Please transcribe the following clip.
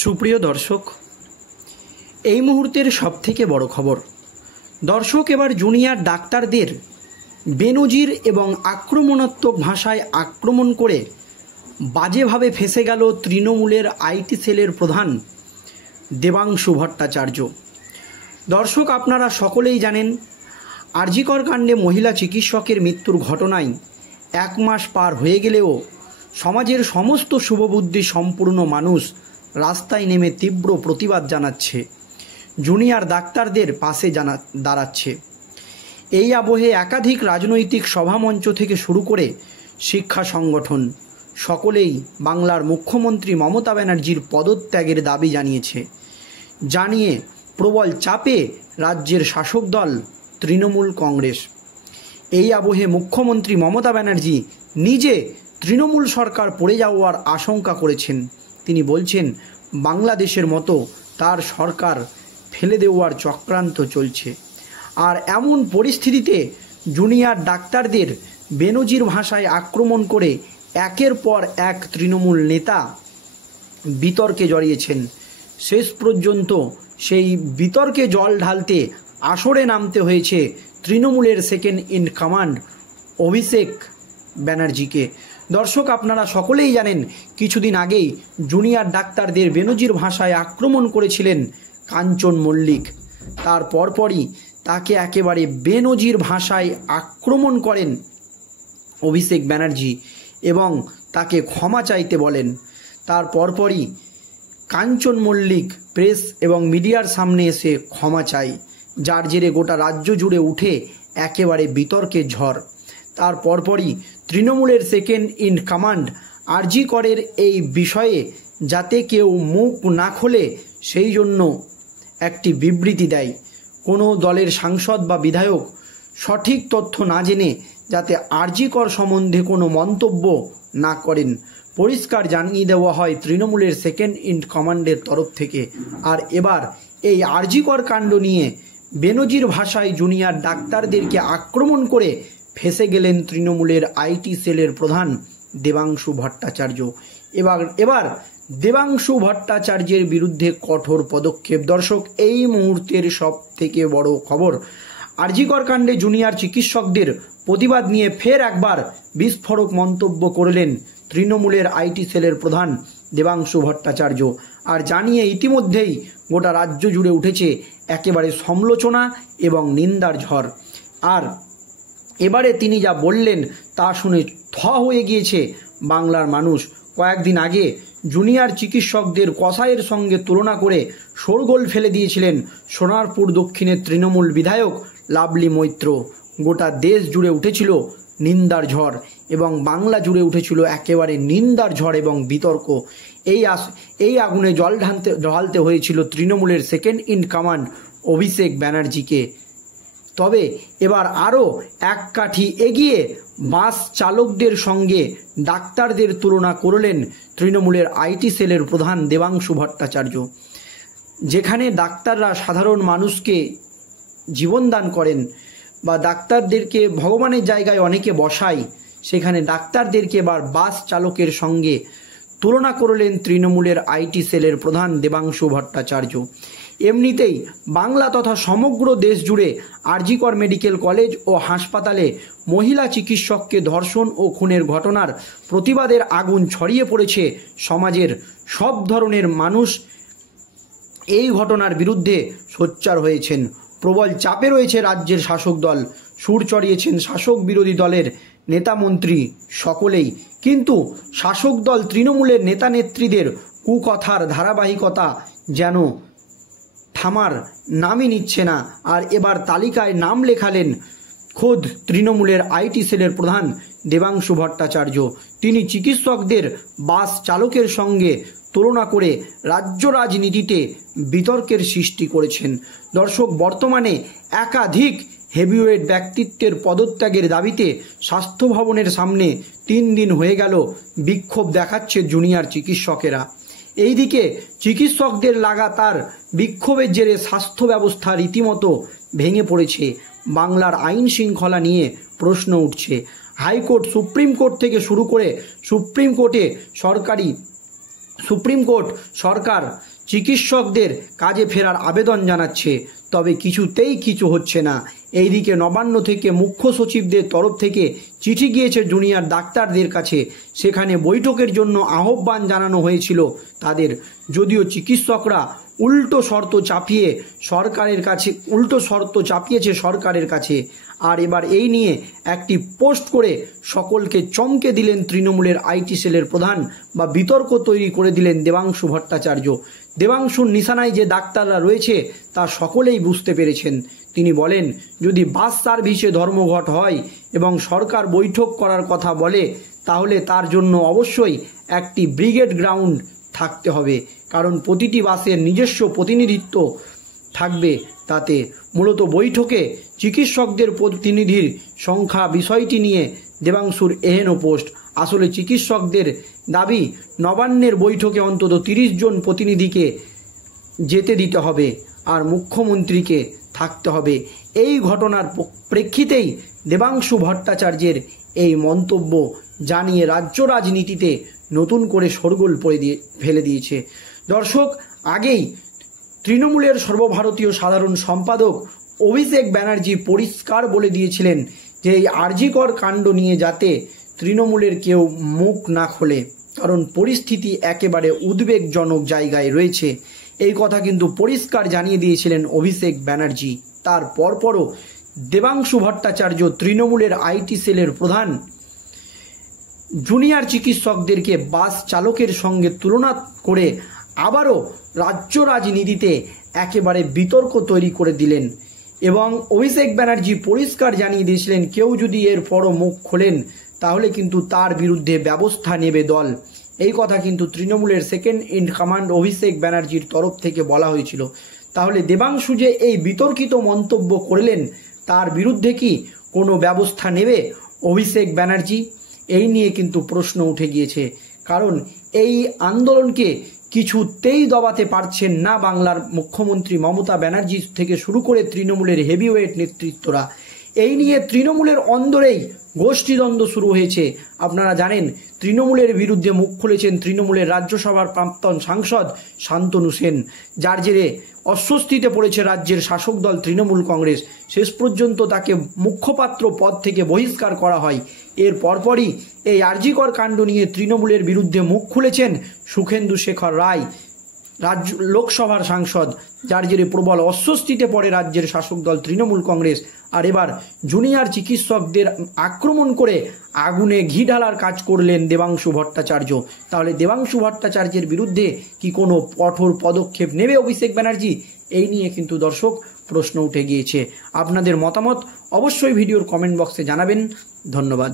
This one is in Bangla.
সুপ্রিয় দর্শক, এই মুহূর্তের সবথেকে বড় খবর। দর্শক, এবার জুনিয়র ডাক্তারদের বেনজির এবং আক্রমণাত্মক ভাষায় আক্রমণ করে বাজেভাবে ফেঁসে গেল তৃণমূলের আইটি সেলের প্রধান দেবাংশু ভট্টাচার্য। দর্শক, আপনারা সকলেই জানেন, আরজিকর কাণ্ডে মহিলা চিকিৎসকের মৃত্যুর ঘটনায় 1 মাস পার হয়ে গেলেও সমাজের সমস্ত শুভবুদ্ধি সম্পূর্ণ মানুষ রাস্তায় নেমে তীব্র প্রতিবাদ জানাচ্ছে, জুনিয়র ডাক্তারদের পাশে দাঁড়াচ্ছে। এই আবহে একাধিক রাজনৈতিক সভামঞ্চ থেকে শুরু করে শিক্ষা সংগঠন সকলেই বাংলার মুখ্যমন্ত্রী মমতা ব্যানার্জির পদত্যাগের দাবি জানিয়ে প্রবল চাপে রাজ্যের শাসক দল তৃণমূল কংগ্রেস। এই আবহে মুখ্যমন্ত্রী মমতা ব্যানার্জি নিজে তৃণমূল সরকার পড়ে যাওয়ার আশঙ্কা করেছেন। তিনি বলছেন, বাংলাদেশের মতো তার সরকার ফেলে দেওয়ার চক্রান্ত চলছে। আর এমন পরিস্থিতিতে জুনিয়র ডাক্তারদের বেনজির ভাষায় আক্রমণ করে একের পর এক তৃণমূল নেতা বিতর্কে জড়িয়েছেন। শেষ পর্যন্ত সেই বিতর্কে জল ঢালতে আসরে নামতে হয়েছে তৃণমূলের সেকেন্ড ইন কমান্ড অভিষেক ব্যানার্জিকে। দর্শক, আপনারা সকলেই জানেন, কিছুদিন আগেই জুনিয়র ডাক্তারদের বেনজির ভাষায় আক্রমণ করেছিলেন কাঞ্চন মল্লিক। তার পরপরই তাকে একেবারে বেনজির ভাষায় আক্রমণ করেন অভিষেক ব্যানার্জি এবং তাকে ক্ষমা চাইতে বলেন। তার পরপরই কাঞ্চন মল্লিক প্রেস এবং মিডিয়ার সামনে এসে ক্ষমা চায়, যার জেরে গোটা রাজ্য জুড়ে উঠে একেবারে বিতর্কের ঝড়। তার পরপরই তৃণমূলের সেকেন্ড ইন কমান্ড আরজিকরের এই বিষয়ে যাতে কেউ মুখ না খোলে সেই জন্য একটি বিবৃতি দেয়। কোনো দলের সাংসদ বা বিধায়ক সঠিক তথ্য না জেনে যাতে আরজিকর সম্বন্ধে কোনো মন্তব্য না করেন, পরিষ্কার জানিয়ে দেওয়া হয় তৃণমূলের সেকেন্ড ইন কমান্ডের তরফ থেকে। আর এবার এই আরজিকর কাণ্ড নিয়ে বেনজির ভাষায় জুনিয়র ডাক্তারদেরকে আক্রমণ করে ফেঁসে গেলেন তৃণমূলের আইটি সেলের প্রধান দেবাংশু ভট্টাচার্য। এবার দেবাংশু ভট্টাচার্যের বিরুদ্ধে কঠোর পদক্ষেপ। দর্শক, এই মুহূর্তের সব থেকে বড় খবর, আরজিকর কাণ্ডে জুনিয়র চিকিৎসকদের প্রতিবাদ নিয়ে ফের একবার বিস্ফোরক মন্তব্য করলেন তৃণমূলের আইটি সেলের প্রধান দেবাংশু ভট্টাচার্য। আর জানিয়ে ইতিমধ্যেই গোটা রাজ্য জুড়ে উঠেছে একেবারে সমালোচনা এবং নিন্দার ঝড়। আর এবারে তিনি যা বললেন তা শুনে থ হয়ে গিয়েছে বাংলার মানুষ। কয়েকদিন আগে জুনিয়র চিকিৎসকদের কসাইয়ের সঙ্গে তুলনা করে শোরগোল ফেলে দিয়েছিলেন সোনারপুর দক্ষিণের তৃণমূল বিধায়ক লাভলি মৈত্র। গোটা দেশ জুড়ে উঠেছিল নিন্দার ঝড় এবং বাংলা জুড়ে উঠেছিল একেবারে নিন্দার ঝড় এবং বিতর্ক। এই আগুনে জল ঢালতে হয়েছিল তৃণমূলের সেকেন্ড ইন কমান্ড অভিষেক ব্যানার্জিকে। তবে এবার আরও এক কাঠি এগিয়ে বাস চালকদের সঙ্গে ডাক্তারদের তুলনা করলেন তৃণমূলের আইটি সেলের প্রধান দেবাংশু ভট্টাচার্য। যেখানে ডাক্তাররা সাধারণ মানুষকে জীবনদান করেন বা ডাক্তারদেরকে ভগবানের জায়গায় অনেকে বসায়, সেখানে ডাক্তারদেরকে এবার বাস চালকের সঙ্গে তুলনা করলেন তৃণমূলের আইটি সেলের প্রধান দেবাংশু ভট্টাচার্য। এমনিতেই বাংলা তথা সমগ্র দেশ জুড়ে আরজিকর মেডিকেল কলেজ ও হাসপাতালে মহিলা চিকিৎসককে ধর্ষণ ও খুনের ঘটনার প্রতিবাদের আগুন ছড়িয়ে পড়েছে। সমাজের সব ধরনের মানুষ এই ঘটনার বিরুদ্ধে সোচ্চার হয়েছেন। প্রবল চাপে রয়েছে রাজ্যের শাসক দল, সুর চড়িয়েছেন শাসক বিরোধী দলের নেতামন্ত্রী সকলেই। কিন্তু শাসক দল তৃণমূলের নেতা নেত্রীদের কুকথার ধারাবাহিকতা যেন থামার নামই নিচ্ছে না। আর এবার তালিকায় নাম লেখালেন খোদ তৃণমূলের আইটি সেলের প্রধান দেবাংশু ভট্টাচার্য। তিনি চিকিৎসকদের বাস চালকের সঙ্গে তুলনা করে রাজ্য রাজনীতিতে বিতর্কের সৃষ্টি করেছেন। দর্শক, বর্তমানে একাধিক হেভিওয়েট ব্যক্তিত্বের পদত্যাগের দাবিতে স্বাস্থ্য ভবনের সামনে 3 দিন হয়ে গেল বিক্ষোভ দেখাচ্ছে জুনিয়র চিকিৎসকেরা। এইদিকে চিকিৎসকদের লাগাতার বিক্ষোভের জেরে স্বাস্থ্য ব্যবস্থা রীতিমতো ভেঙে পড়েছে। বাংলার আইন শৃঙ্খলা নিয়ে প্রশ্ন উঠছে। হাইকোর্ট, সুপ্রিম কোর্ট থেকে শুরু করে সুপ্রিম কোর্টে সরকারি সুপ্রিম কোর্ট সরকার চিকিৎসকদের কাজে ফেরার আবেদন জানাচ্ছে, তবে কিছুতেই কিছু হচ্ছে না। এইদিকে নবান্ন থেকে মুখ্য সচিবদের তরফ থেকে চিঠি গিয়েছে জুনিয়র ডাক্তারদের কাছে, সেখানে বৈঠকের জন্য আহ্বান জানানো হয়েছিল তাদের। যদিও চিকিৎসকরা উল্টো শর্ত চাপিয়েছে সরকারের কাছে। আর এবার এই নিয়ে একটি পোস্ট করে সকলকে চমকে দিলেন তৃণমূলের আইটি সেলের প্রধান, বা বিতর্ক তৈরি করে দিলেন দেবাংশু ভট্টাচার্য। দেবাংশুর নিশানায় যে ডাক্তাররা রয়েছে তা সকলেই বুঝতে পেরেছেন। তিনি বলেন, যদি বাস সার্ভিসে ধর্মঘট হয় এবং সরকার বৈঠক করার কথা বলে, তাহলে তার জন্য অবশ্যই একটি ব্রিগেড গ্রাউন্ড থাকতে হবে, কারণ প্রতিটি বাসের নিজস্ব প্রতিনিধিত্ব থাকবে। তাতে মূলত বৈঠকে চিকিৎসকদের প্রতিনিধির সংখ্যা বিষয়টি নিয়ে দেবাংশুর এহেন পোস্ট। আসলে চিকিৎসকদের দাবি, নবান্নের বৈঠকে অন্তত 30 জন প্রতিনিধিকে যেতে দিতে হবে আর মুখ্যমন্ত্রীকে থাকতে হবে। এই ঘটনার প্রেক্ষিতেই দেবাংশু ভট্টাচার্যের এই মন্তব্য জানিয়ে রাজ্য রাজনীতিতে নতুন করে শোরগোল ফেলে দিয়েছে। দর্শক, আগেই তৃণমূলের সর্বভারতীয় সাধারণ সম্পাদক অভিষেক ব্যানার্জি পরিষ্কার বলে দিয়েছিলেন যে এই আরজিকর কাণ্ড নিয়ে যাতে তৃণমূলের কেউ মুখ না খোলে, কারণ পরিস্থিতি একেবারে উদ্বেগজনক জায়গায় রয়েছে। এই কথা কিন্তু পরিষ্কার জানিয়ে দিয়েছিলেন অভিষেক ব্যানার্জি। তার পরপরও দেবাংশু ভট্টাচার্য, তৃণমূলের আইটি সেলের প্রধান, জুনিয়র চিকিৎসকদেরকে বাস চালকের সঙ্গে তুলনা করে আবারও রাজ্য রাজনীতিতে একেবারে বিতর্ক তৈরি করে দিলেন। এবং অভিষেক ব্যানার্জি পরিষ্কার জানিয়ে দিয়েছিলেন, কেউ যদি এরপরও মুখ খোলেন তাহলে কিন্তু তার বিরুদ্ধে ব্যবস্থা নেবে দল। এই কথা কিন্তু তৃণমূলের সেকেন্ড ইন কমান্ড অভিষেক ব্যানার্জির তরফ থেকে বলা হয়েছিল। তাহলে দেবাংশু যে এই বিতর্কিত মন্তব্য করলেন, তার বিরুদ্ধে কি কোনো ব্যবস্থা নেবে অভিষেক ব্যানার্জি? এই নিয়ে কিন্তু প্রশ্ন উঠে গিয়েছে, কারণ এই আন্দোলনকে কিছুতেই দবাতে পারছেন না বাংলার মুখ্যমন্ত্রী মমতা ব্যানার্জি থেকে শুরু করে তৃণমূলের হেভিওয়েট নেতৃত্বরা। এই নিয়ে তৃণমূলের অন্দরেই গোষ্ঠীদ্বন্দ্ব শুরু হয়েছে। আপনারা জানেন, তৃণমূলের বিরুদ্ধে মুখ খুলেছেন তৃণমূলের রাজ্যসভার প্রাক্তন সাংসদ শান্তনু সেন, যার জেরে অস্বস্তিতে পড়েছে রাজ্যের শাসক দল তৃণমূল কংগ্রেস। শেষ পর্যন্ত তাকে মুখপাত্র পদ থেকে বহিষ্কার করা হয়। এর পরপরই এই আরজিকর কাণ্ড নিয়ে তৃণমূলের বিরুদ্ধে মুখ খুলেছেন সুখেন্দু শেখর রায়, রাজ্য লোকসভার সাংসদ, যার জেরে প্রবল অস্বস্তিতে পড়ে রাজ্যের শাসক দল তৃণমূল কংগ্রেস। আর এবার জুনিয়র চিকিৎসকদের আক্রমণ করে আগুনে ঘি ঢালার কাজ করলেন দেবাংশু ভট্টাচার্য। তাহলে দেবাংশু ভট্টাচার্যের বিরুদ্ধে কি কোনো কঠোর পদক্ষেপ নেবে অভিষেক ব্যানার্জি? এই নিয়ে কিন্তু দর্শক প্রশ্ন উঠে গিয়েছে। আপনাদের মতামত অবশ্যই ভিডিওর কমেন্ট বক্সে জানাবেন। ধন্যবাদ।